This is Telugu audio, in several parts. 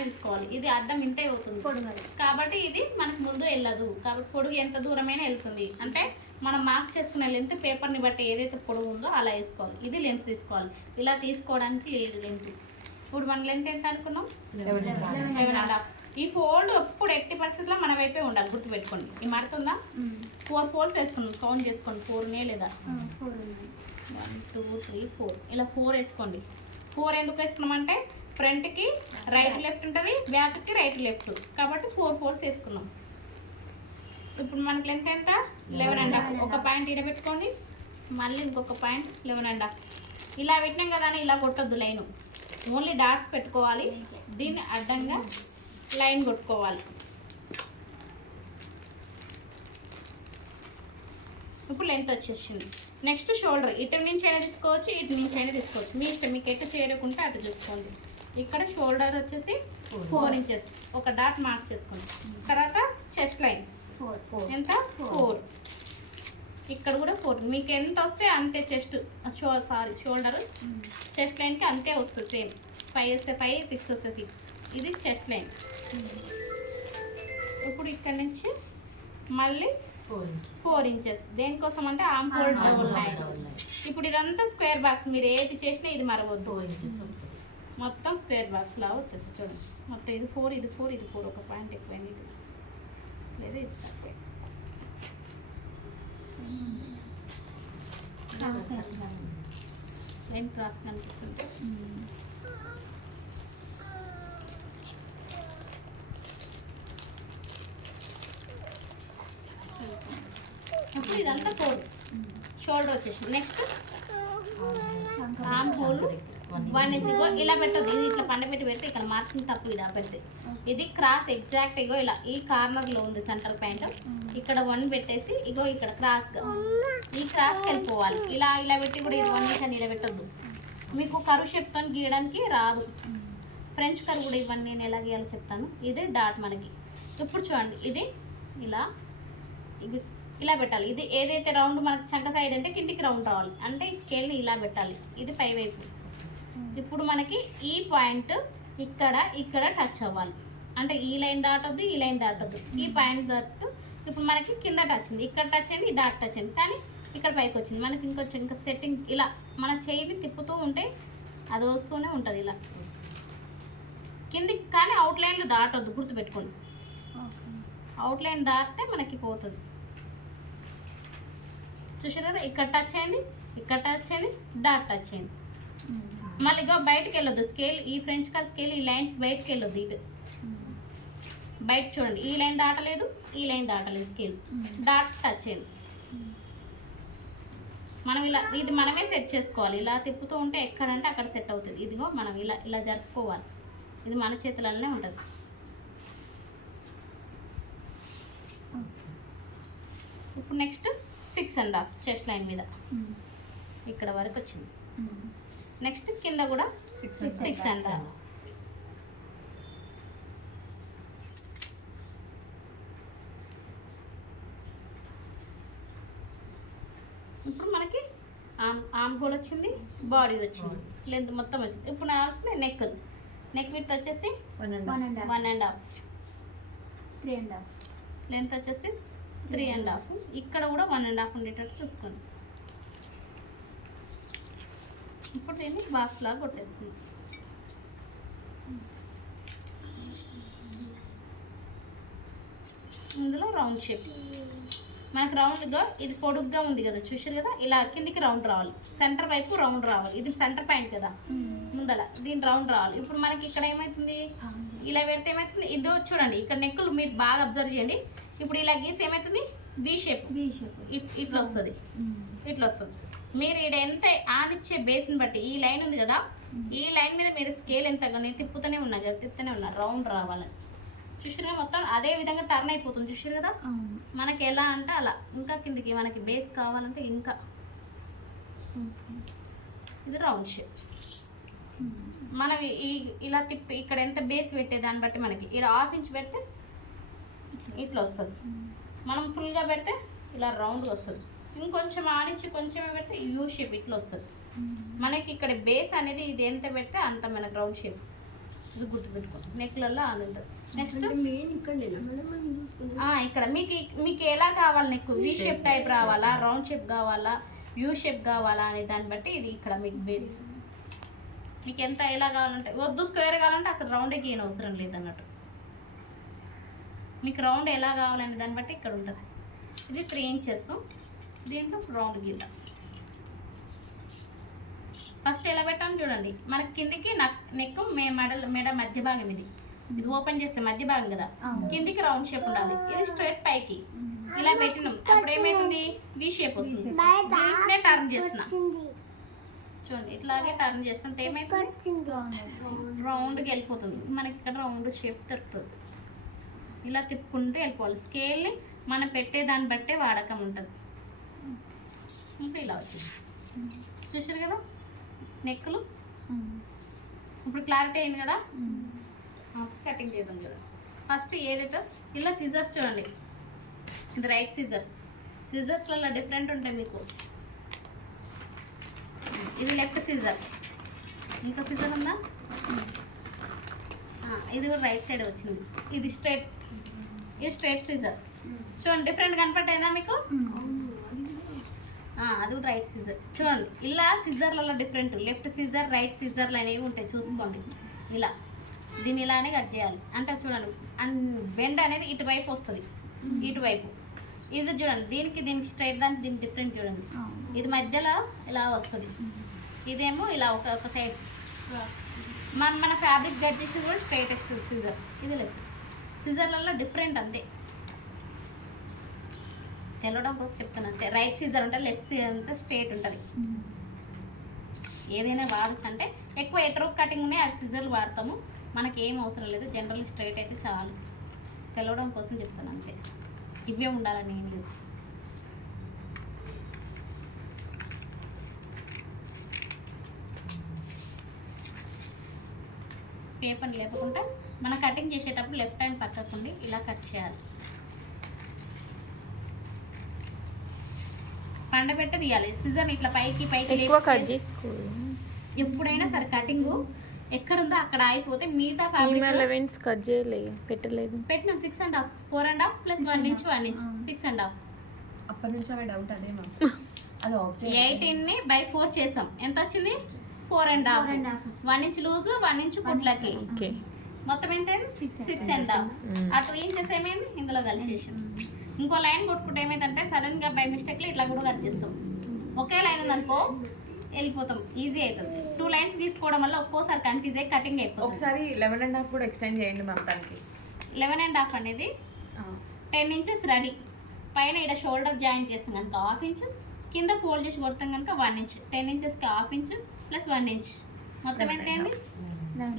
తీసుకోవాలి. ఇది అడ్డం ఇంతే అవుతుంది కాబట్టి ఇది మనకు ముందు వెళ్ళదు. కాబట్టి పొడుగు ఎంత దూరమైనా వెళ్తుంది. అంటే మనం మార్క్ చేసుకునే లెంత్ పేపర్ని బట్టి ఏదైతే పొడుగు ఉందో అలా వేసుకోవాలి. ఇది లెంత్ తీసుకోవాలి. ఇలా తీసుకోవడానికి లేదు లెంత్. ఇప్పుడు మన లెంత్ ఎంత అనుకున్నాం? 11.5. ఈ ఫోల్డ్ ఎప్పుడు ఎట్టి పరిస్థితుల్లో మన వైపే ఉండాలి, గుర్తుపెట్టుకోండి. ఈ మడుతుందా 4 ఫోల్డ్స్ వేసుకున్నాం, కౌంట్ చేసుకోండి. 4 లేదా 1 2 3 4 ఇలా 4 వేసుకోండి. 4 ఎందుకు వేసుకున్నామంటే ఫ్రంట్కి రైట్ లెఫ్ట్ ఉంటుంది, బ్యాక్కి రైట్ లెఫ్ట్, కాబట్టి 4 ఫోల్డ్స్ వేసుకున్నాం. ఇప్పుడు మనకి లెంత్ ఎంత? 11.5. ఒక పాయింట్ ఇక్కడ పెట్టుకోండి, మళ్ళీ ఇంకొక పాయింట్ 11.5. ఇలా పెట్టినాం కదా అని ఇలా కొట్టొద్దు లైన్, ఓన్లీ డాట్స్ పెట్టుకోవాలి. దీన్ని అడ్డంగా లైన్ కొట్టుకోవాలి. ఇప్పుడు లెంత్ వచ్చేసింది. నెక్స్ట్ షోల్డర్ ఇటు నుంచి అయినా తీసుకోవచ్చు, ఇటు నుంచి అయినా తీసుకోవచ్చు, మీ ఇష్టం. మీకు ఎటు చేరుకుంటే అటు చూసుకోండి. ఇక్కడ షోల్డర్ వచ్చేసి 4 ఇంచెస్, ఒక డాట్ మార్క్ చేసుకోండి. తర్వాత చెస్ట్ లైన్ ఎంత? 4. ఇక్కడ కూడా 4. మీకు ఎంత వస్తే అంతే చెస్ట్ షోల్డర్ చెస్ట్ లైన్కి అంతే వస్తుంది. సేమ్ 5 వస్తే 5, 6 వస్తే 6. ఇది చెస్ట్ లైన్. ఇప్పుడు ఇక్కడ నుంచి మళ్ళీ 4 ఇంచెస్. దేనికోసం అంటే ఆర్మ్ హోల్ డబుల్ లైన్. ఇప్పుడు ఇదంతా స్క్వేర్ బాక్స్, మీరు ఏది చేసినా ఇది మరవద్దు. 4 ఇంచెస్ వస్తుంది. మొత్తం స్క్వేర్ బాక్స్ లాగా వచ్చేస్తుంది. చూడండి, మొత్తం ఇది 4, ఇది 4, ఇది 4. ఒక పాయింట్ ఎక్కువైంది, ఇది లేదా ఇది తక్కువ. లైన్ క్రాస్ కనిపిస్తుంటే ఇప్పుడు ఇదంతా 4. షోల్డర్ వచ్చేసింది. Next arm whole 1 inch. ఇలా పెట్టదు, ఇది ఇట్లా పండబెట్టి పెడితే ఇక్కడ మార్కింగ్ తప్పు. ఇలా పెడితే ఇది క్రాస్ ఎగ్జాక్ట్ ఇగో ఇలా ఈ కార్నర్లో ఉంది సెంటర్ పాయింట్. ఇక్కడ 1 పెట్టేసి ఇగో ఇక్కడ క్రాస్గా ఈ క్రాస్కి వెళ్ళిపోవాలి. ఇలా ఇలా పెట్టి కూడా ఇది 1 ఇంచ్ అని ఇలా పెట్టద్దు. మీకు కరువు షేప్తో గీయడానికి రాదు. ఫ్రెంచ్ కరువు కూడా ఇవన్నీ నేను ఎలా గీయాలో చెప్తాను. ఇది డాట్ మనకి. ఇప్పుడు చూడండి, ఇది ఇలా ఇది ఇలా పెట్టాలి. ఇది ఏదైతే రౌండ్ మనకి చంక సైడ్ అంటే కిందికి రౌండ్ రావాలి, అంటే ఈ స్కేల్ని ఇలా పెట్టాలి. ఇది పై వైపు. ఇప్పుడు మనకి ఈ పాయింట్ ఇక్కడ ఇక్కడ టచ్ అవ్వాలి, అంటే ఈ లైన్ దాటొద్దు, ఈ లైన్ దాటొద్దు, ఈ పాయింట్ దాటు. ఇప్పుడు మనకి కింద టచ్ అయింది, ఇక్కడ టచ్ అయింది, ఈ డాట్ టచ్ అయింది, కానీ ఇక్కడ పైకి వచ్చింది. మనకి ఇంకా సెట్టింగ్ ఇలా మన చేయిని తిప్పుతూ ఉంటే అది వస్తూనే ఉంటుంది ఇలా కిందికి. కానీ అవుట్లైన్లు దాటొద్దు, గుర్తుపెట్టుకోండి. అవుట్లైన్ దాటితే మనకి పోతుంది. చూసారు కదా, ఇక్కడ టచ్ అయింది, ఇక్కడ టచ్ అయింది, డాట్ టచ్ అయింది. మళ్ళీ ఇక బయటకు వెళ్ళొద్దు స్కేల్, ఈ ఫ్రెంచ్ కట్ స్కేల్ ఈ లైన్స్ బయటకు వెళ్ళొద్దు. ఇటు బయట చూడండి, ఈ లైన్ దాటలేదు, ఈ లైన్ దాటలేదు, స్కేల్ డాట్ టచ్ అయింది. మనం ఇలా ఇది మనమే సెట్ చేసుకోవాలి. ఇలా తిప్పుతూ ఉంటే ఎక్కడంటే అక్కడ సెట్ అవుతుంది. ఇదిగో మనం ఇలా ఇలా జరుపుకోవాలి. ఇది మన చేతులలోనే ఉంటుంది. ఇప్పుడు నెక్స్ట్ 6.5 చెస్ట్ లైన్ మీద ఇక్కడ వరకు వచ్చింది. నెక్స్ట్ కింద కూడా 6.5. ఇప్పుడు మనకి ఆర్మ్ హోల్ వచ్చింది, బాడీ వచ్చింది, లెంత్ మొత్తం వచ్చింది. ఇప్పుడు కావాల్సింది నెక్ విడ్త్ వచ్చేసి 1.5, 3.5, లెంత్ వచ్చేసి 3.5. ఇక్కడ కూడా 1.5 ఉండేటట్టు చూసుకోండి. ఇప్పుడు దీన్ని బాక్స్ లాగా కొట్టేస్తుంది. ఇందులో రౌండ్ షేప్ మనకు రౌండ్గా, ఇది పొడుగ్గా ఉంది కదా, చూసారు కదా, ఇలా కిందికి రౌండ్ రావాలి, సెంటర్ వైపు రౌండ్ రావాలి. ఇది సెంటర్ పాయింట్ కదా ముందల, దీని రౌండ్ రావాలి. ఇప్పుడు మనకి ఇక్కడ ఏమవుతుంది, ఇలా పెడితే ఏమవుతుంది, ఇదో చూడండి ఇక్కడ నెక్కులు మీరు బాగా అబ్జర్వ్ చేయండి. ఇప్పుడు ఇలా గీసి ఏమవుతుంది, బీ షేప్ ఇట్లా వస్తుంది, ఇట్లా వస్తుంది. మీరు ఇక్కడ ఎంత ఆనిచ్చే బేస్ని బట్టి, ఈ లైన్ ఉంది కదా, ఈ లైన్ మీద మీరు స్కేల్ ఎంత నేను తిప్పుతూనే ఉన్నా కదా, తిప్పుతూనే ఉన్నా రౌండ్ రావాలని. చూసారు మొత్తం అదే విధంగా టర్న్ అయిపోతుంది. చూసారు కదా, మనకి ఎలా అంటే అలా. ఇంకా కిందికి మనకి బేస్ కావాలంటే ఇంకా ఇది రౌండ్ షేప్. మనం ఇలా తిప్పి ఇక్కడ ఎంత బేస్ పెట్టే దాన్ని బట్టి మనకి ఇక్కడ 1/2 ఇంచ్ పెడితే ఇట్లా వస్తుంది. మనం ఫుల్గా పెడితే ఇలా రౌండ్గా వస్తుంది. ఇంకొంచెం ఆనిచ్చి కొంచెం పెడితే యూ షేప్ ఇట్లా వస్తుంది. మనకి ఇక్కడ బేస్ అనేది ఇది ఎంత పెడితే అంత మనకు రౌండ్ షేప్. ఇది గుర్తుపెట్టుకోండి, నెక్లలో అది ఉంటుంది. నెక్స్ట్ ఇక్కడ మీకు ఎలా కావాలి, నెక్ వి షేప్ టైప్ రావాలా, రౌండ్ షేప్ కావాలా, యూ షేప్ కావాలా అనే దాన్ని బట్టి ఇది ఇక్కడ మీకు బేస్. మీకు ఎంత ఎలా కావాలంటే, వద్దు స్క్వేర్ కావాలంటే అసలు రౌండే గీయని అవసరం లేదన్నట్టు. మీకు రౌండ్ ఎలా కావాలనే దాన్ని బట్టి ఇక్కడ ఉంటుంది. ఇది 3 ఇంచెస్, దీంట్లో రౌండ్ గీద్దాం. ఫస్ట్ ఎలా పెట్టాను చూడండి, మనకి కిందికి నెక్ మెడ మధ్య భాగం ఇది ఓపెన్ చేస్తే మధ్య భాగం కదా, కిందికి రౌండ్ షేప్ ఉండాలి. ఇది స్ట్రైట్ పైకి ఇలా పెట్టినాం, అప్పుడు ఏమైతుంది, వి షేప్ వస్తుంది. దీంట్నే టర్న్ చేస్తున్నా చూడండి, ఇట్లాగే టర్న్ చేస్తుంటే ఏమైతుంది, రౌండ్కి వెళ్ళిపోతుంది. మనకి ఇక్కడ రౌండ్ షేప్ దొరుకుతుంది. ఇలా తిప్పుకుంటూ వెళ్ళిపోవాలి. స్కేల్ని మనం పెట్టే దాన్ని బట్టే వాడకం ఉంటుంది. ఇప్పుడు ఇలా వచ్చేసి చూసారు కదా నెక్కులు. ఇప్పుడు క్లారిటీ అయింది కదా, కటింగ్ చేద్దాం చూడండి. ఫస్ట్ ఏదైతే ఇలా సిజర్స్ చూడండి, ఇది రైట్ సిజర్. సిజర్స్లలో డిఫరెంట్ ఉంటాయి మీకు. ఇది లెఫ్ట్ సిజర్, ఇంకా సిజర్ ఉందా, ఇది కూడా రైట్ సైడ్ వచ్చింది. ఇది స్ట్రైట్, ఇది స్ట్రైట్ సిజర్. చూడండి డిఫరెంట్ కనపడేనా మీకు, అది కూడా రైట్ సిజర్. చూడండి ఇలా సిజర్లలో డిఫరెంట్, లెఫ్ట్ సిజర్ రైట్ సిజర్లు అనేవి ఉంటాయి చూసుకోండి. ఇలా దీన్ని ఇలానే కట్ చేయాలి. అంటే చూడండి బెండ్ అనేది ఇటువైపు వస్తుంది, ఇటువైపు. ఇది చూడండి దీనికి స్ట్రైట్, దానికి దీనికి డిఫరెంట్ చూడండి. ఇది మధ్యలో ఇలా వస్తుంది, ఇదేమో ఇలా ఒక సైడ్. మన ఫ్యాబ్రిక్ కట్ చేసి కూడా స్ట్రైటెస్ట్ సిజర్, ఇది లెఫ్ట్. సిజర్లలో డిఫరెంట్ అంతే, తెలవడం కోసం చెప్తాను అంతే. రైట్ సీజర్ అంటే లెఫ్ట్ సీజర్ అంటే స్ట్రేట్ ఉంటుంది. ఏదైనా వాడచ్చు, అంటే ఎక్కువ ఎట్రో కటింగ్ ఉన్నాయి అది సిజర్లు వాడతాము, మనకి ఏం అవసరం లేదు. జనరల్ స్ట్రైట్ అయితే చాలు, తెలవడం కోసం చెప్తాను అంతే. ఇవే ఉండాలని ఏం లేదు. పేపర్ లేకుండా మనం కటింగ్ చేసేటప్పుడు లెఫ్ట్ హ్యాండ్ పక్కకుండి ఇలా కట్ చేయాలి. పండబెట్టి తీయాలి. సీజన్ ఇట్లా పైకి కట్ చేసుకోవాలి. ఎప్పుడైనా సరే కటింగ్ ఎక్కడుందో అక్కడ ఆగిపోతే మిగతా కట్ చేయలేదు, పెట్టలేదు. పెట్టినాం 6.5, 4.5 ప్లస్ 1 ఇంచ్ 1 ఇంచ్ 6.5. అప్పటి నుంచి అవే డౌట్ అదే అది 18ని బై 4 చేసాం, ఎంత వచ్చింది 4.5. 1 ఇంచ్ లూజ్ 1 ఇంచ్ కుట్లకి, మొత్తం ఎంత 6.5. ఆ 2 ఇంచెస్ ఏమైంది ఇందులో కలిసేసాం. ఇంకో లైన్ కొట్టుకుంటే ఏమైందంటే సడన్గా బై మిస్టేక్లో ఇట్లా కూడా కట్ చేస్తాం. ఒకే లైన్ ఉందనుకో వెళ్ళిపోతాం, ఈజీ అవుతుంది. 2 లైన్స్ తీసుకోవడం వల్ల ఒక్కోసారి కన్ఫ్యూజ్ అయ్యి కటింగ్ అయిపోతుంది. ఒకసారి 11.5 కూడా ఎక్స్ప్లెయిన్ చేయండి మ్యామ్. దానికి 11.5 అనేది 10 ఇంచెస్ రెడీ. పైన ఇక్కడ షోల్డర్ జాయిన్ చేస్తాం కనుక 1/2 ఇంచ్, కింద ఫోల్డ్ చేసి కొడతాం కనుక 1 ఇంచ్. 10 ఇంచెస్కి 1/2 ఇంచ్ ప్లస్ 1 ఇంచ్ మొత్తం ఎంత అయింది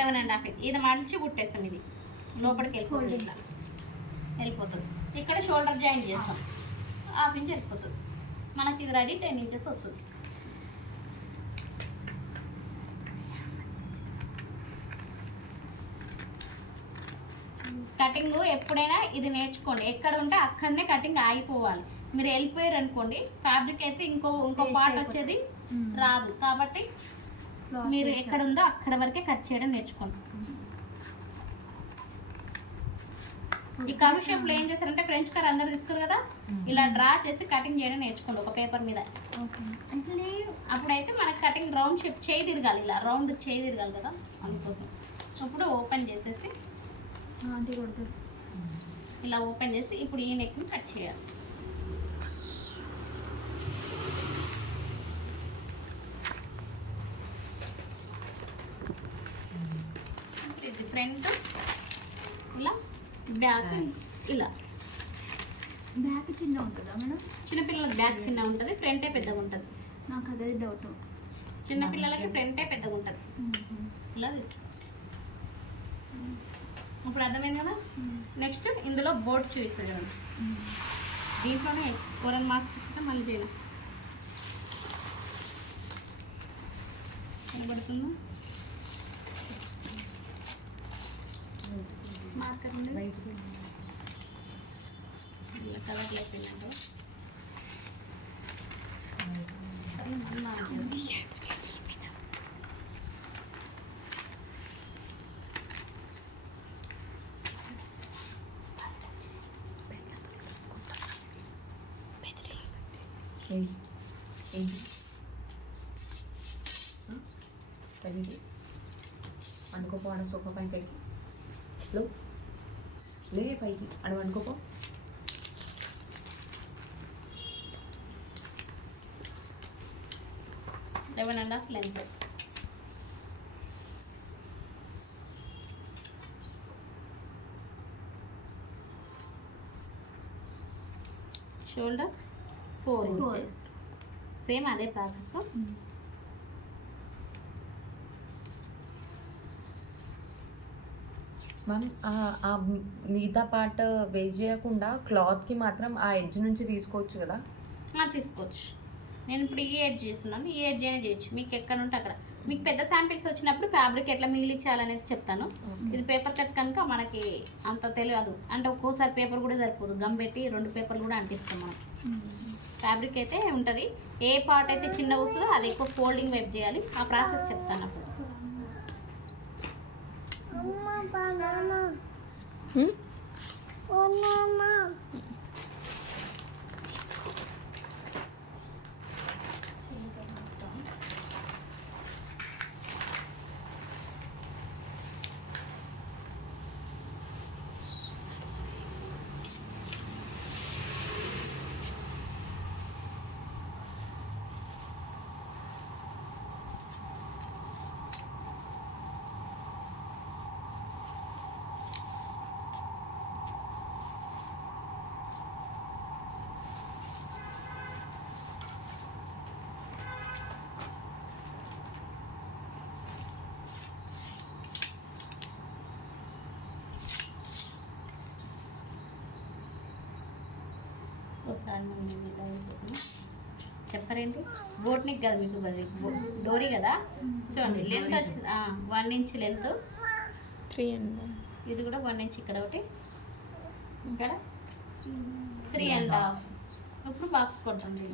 11.5. ఇది మడిచి కుట్టేస్తాం, ఇది లోపలికి వెళ్ళిపోతుంది, ఇట్లా వెళ్ళిపోతుంది. ఇక్కడ షోల్డర్ జాయిన్ చేస్తాం, 1/2 ఇంచ్ వెళ్ళిపోతుంది. మనకి ఇది రెడీ 10 ఇంచెస్ వస్తుంది. కటింగ్ ఎప్పుడైనా ఇది నేర్చుకోండి, ఎక్కడ ఉంటే అక్కడనే కటింగ్ ఆగిపోవాలి. మీరు వెళ్ళిపోయారు అనుకోండి ఫ్యాబ్రిక్ అయితే ఇంకో పార్ట్ వచ్చేది రాదు. కాబట్టి మీరు ఎక్కడ ఉందో అక్కడ వరకే కట్ చేయడం నేర్చుకోండి. ఈ కర్వ్ షేప్లో ఏం చేస్తారంటే ఫ్రెంచ్ కర్ అందరు తీసుకోరు కదా, ఇలా డ్రా చేసి కటింగ్ చేయడం నేర్చుకోండి ఒక పేపర్ మీద. అప్పుడైతే మనకి కటింగ్ రౌండ్ షేప్ చేయి తిరగాలి, ఇలా రౌండ్ చేయి తిరగాలి కదా, అందుకోసం. ఇప్పుడు ఓపెన్ చేసేసి ఇలా ఓపెన్ చేసి ఇప్పుడు ఈ నెక్ని కట్ చేయాలి. ఇది ఫ్రంట్ ఇలా, బ్యాక్ ఇలా. బ్యాక్ చిన్న ఉంటుందా మేడం? చిన్నపిల్లలకి బ్యాక్ చిన్న ఉంటుంది, ఫ్రంటే పెద్దగా ఉంటుంది. నాకు అదే డౌట్, చిన్నపిల్లలకి ఫ్రంటే పెద్దగా ఉంటుంది. ఇలా తీసుకో. ఇప్పుడు అర్థమైంది కదా. నెక్స్ట్ ఇందులో బోర్డ్ చూపిస్తుంది చూడండి, దీంట్లోనే కొరన్ మార్క్స్ ఇస్తే మళ్ళీ చేయడం కనబడుతుందా మార్కర్ ఉంది, ఇలా కలర్లు అయిపోయిందంటే ఏంటి ఏంటి తగ్గింది అనుకోపో సోఫా పైకి వెళ్ళి లే పైకి అడుగు అనుకోపో. Eleven and half length. Shoulder 4 inches. Same అదే ప్రాసెస్. మ్యామ్ ఆ మిగతా పార్ట్ వేస్ట్ చేయకుండా క్లాత్కి మాత్రం ఆ ఎడ్జ్ నుంచి తీసుకోవచ్చు కదా? తీసుకోవచ్చు. నేను ఇప్పుడు ఈ ఎడ్జ్ చేస్తున్నాను, ఈ ఎడ్జ్ అయినా చేయొచ్చు, మీకు ఎక్కడ ఉంటే అక్కడ. మీకు పెద్ద శాంపిల్స్ వచ్చినప్పుడు ఫ్యాబ్రిక్ ఎట్లా మిగిలించాలనేది చెప్తాను. ఇది పేపర్ కట్ కనుక మనకి అంత తెలియదు, అంటే ఒక్కోసారి పేపర్ కూడా సరిపోదు, గమ్ పెట్టి 2 పేపర్లు కూడా అంటిస్తాం మనం. ఫ్యాబ్రిక్ అయితే ఉంటుంది. ఏ పార్ట్ అయితే చిన్న వస్తుందో అది ఎక్కువ ఫోల్డింగ్ వైపు చేయాలి, ఆ ప్రాసెస్ చెప్తాను అప్పుడు. ఒకసారి చెప్పరేంటి, బోట్నిక్ కదా మీకు, డోరీ కదా. చూడండి లెంత్ వచ్చింది 1 ఇంచ్ లెంత్, 3 అండ్ ఇది కూడా 1 ఇంచ్, ఇక్కడ ఒకటి, ఇక్కడ 3.5. ఇప్పుడు బాక్స్ కొట్టండి.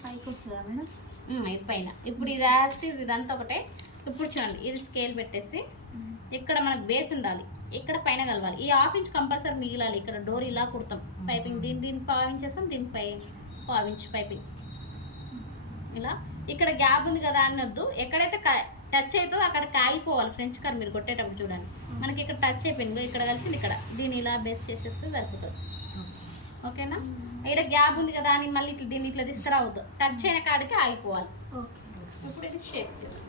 పైకి వస్తుందా మేడం? ఇది పైన. ఇప్పుడు ఇది వేస్తే ఇదంతా ఒకటే. ఇప్పుడు చూడండి, ఇది స్కేల్ పెట్టేసి ఇక్కడ మనకు బేస్ ఉండాలి, ఇక్కడ పైన కలవాలి. ఈ 1/2 ఇంచ్ కంపల్సరీ మిగిలాలి. ఇక్కడ డోర్ ఇలా కుడతాం, పైపింగ్ దీన్ని 1/2 ఇంచ్ వేస్తాం, దీనిపై 1/2 ఇంచ్ పైపింగ్ ఇలా. ఇక్కడ గ్యాప్ ఉంది కదా అనొద్దు, ఎక్కడైతే టచ్ అవుతుందో అక్కడ కాగిపోవాలి. ఫ్రెంచ్ కర్ మీరు కొట్టేటప్పుడు చూడండి, మనకి ఇక్కడ టచ్ అయిపోయింది, ఇక్కడ కలిసింది, ఇక్కడ దీన్ని ఇలా బేస్ చేసేస్తే సరిపోతుంది. ఓకేనా? ఇక్కడ గ్యాప్ ఉంది కదా అని మళ్ళీ ఇట్లా దీన్ని ఇట్లా తీసుకురావద్దు, టచ్ అయిన కాడికి ఆగిపోవాలి. ఇప్పుడు ఇది షేప్ చేయాలి.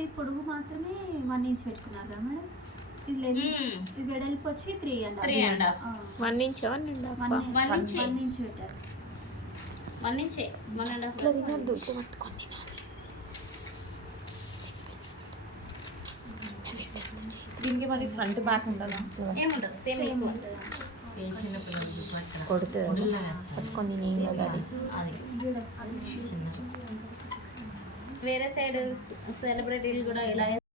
ఈ పొడుగు మాత్రమే 1 ఇంచ్ పెట్టుకున్నారా మేడం? ఇది లేదు, ఇది వెడల్పు వచ్చి 3.5. 1 ఇంచ్ 1 ఇంచ్ పెట్టారు. 1 ఇంచే 1.5. పట్టుకొని దీనికి మరి ఫ్రంట్ బ్యాక్ ఉంటుందా? ఏముండదు, సేమ్ కొడుతుంది పట్టుకొని వేరే సైడ్ సెలబ్రిటీలు కూడా ఇలా